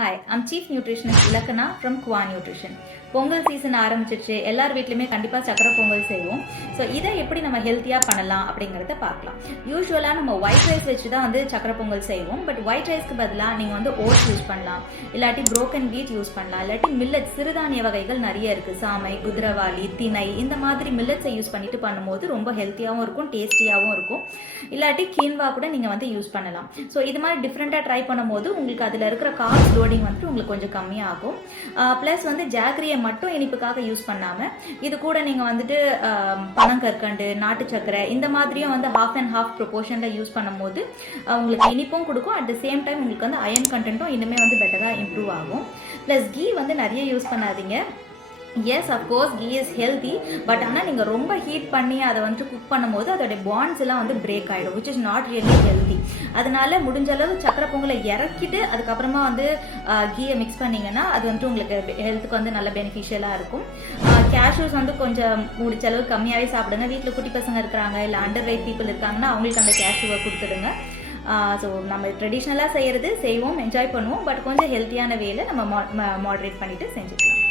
Hi, I'm Chief Nutritionist Ilakana from Kwa Nutrition. Pongal season ஆரம்பிச்சிருச்சு. எல்லார் வீட்லையுமே கண்டிப்பாக சக்கரை பொங்கல் செய்வோம். ஸோ இதை எப்படி நம்ம ஹெல்த்தியாக பண்ணலாம் அப்படிங்கிறத பார்க்கலாம். யூஸ்வலாக நம்ம ஒயிட் ரைஸ் வச்சு தான் வந்து சக்கரை பொங்கல் செய்வோம். பட் ஒயிட் ரைஸ்க்கு பதிலாக நீங்கள் வந்து ஓட்ஸ் யூஸ் பண்ணலாம், இல்லாட்டி புரோக்கன் வீட் யூஸ் பண்ணலாம், இல்லாட்டி மில்லட் சிறுதானிய வகைகள் நிறைய இருக்குது. சாமை, குதிரவாளி, திணை, இந்த மாதிரி மில்லட்ஸை யூஸ் பண்ணிட்டு பண்ணும்போது ரொம்ப ஹெல்த்தியாகவும் இருக்கும், டேஸ்டியாகவும் இருக்கும். இல்லாட்டி கீன்வா கூட நீங்கள் வந்து யூஸ் பண்ணலாம். ஸோ இது மாதிரி டிஃப்ரெண்ட்டாக ட்ரை பண்ணும்போது உங்களுக்கு அதில் இருக்கிற கார்ப்ஸ் லோடிங் வந்துட்டு உங்களுக்கு கொஞ்சம் கம்மியாகும். ப்ளஸ் வந்து ஜாகரியை மட்டும் இனிப்புக்காக யூஸ் பண்ணாமல் இது கூட நீங்கள் வந்துட்டு பனங்கற்கண்டு, நாட்டு சக்கரை இந்த மாதிரியும் வந்து ஹாஃப் அண்ட் ஹாஃப் ப்ரொபோர்ஷனில் யூஸ் பண்ணும்போது உங்களுக்கு இனிப்பும் கொடுக்கும். அட் த சேம் டைம் உங்களுக்கு வந்து அயன் கண்டென்ட்டும் இன்னுமே வந்து பெட்டராக இம்ப்ரூவ் ஆகும். ப்ளஸ் கீ வந்து நிறைய யூஸ் பண்ணாதீங்க. Yes of course ghee is healthy, but ஆனால் நீங்கள் ரொம்ப ஹீட் பண்ணி அதை வந்துட்டு குக் பண்ணும்போது அதோடைய பாண்ட்ஸ் எல்லாம் வந்து பிரேக் ஆகிடும், which is not really healthy. அதனால முடிஞ்ச அளவு சக்கரை பொங்கலை இறக்கிட்டு அதுக்கப்புறமா வந்து கீயை மிக்ஸ் பண்ணிங்கன்னா அது வந்துட்டு உங்களுக்கு ஹெல்த்துக்கு வந்து நல்ல பெனிஃபிஷியலாக இருக்கும். கேஷ்யூஸ் வந்து கொஞ்சம் முடிச்ச அளவு கம்மியாகவே சாப்பிடுங்க. வீட்டில் குட்டி பசங்க இருக்கிறாங்க, இல்லை அண்டர் வெயிட் பீப்புள் இருக்காங்கன்னா அவங்களுக்கு அந்த கேஷ்யூவை கொடுத்துடுங்க. ஸோ நம்ம ட்ரெடிஷ்னலாக செய்கிறது செய்வோம், என்ஜாய் பண்ணுவோம், பட் கொஞ்சம் ஹெல்த்தியான வேலை நம்ம மாடரேட் பண்ணிவிட்டு செஞ்சுக்கலாம்.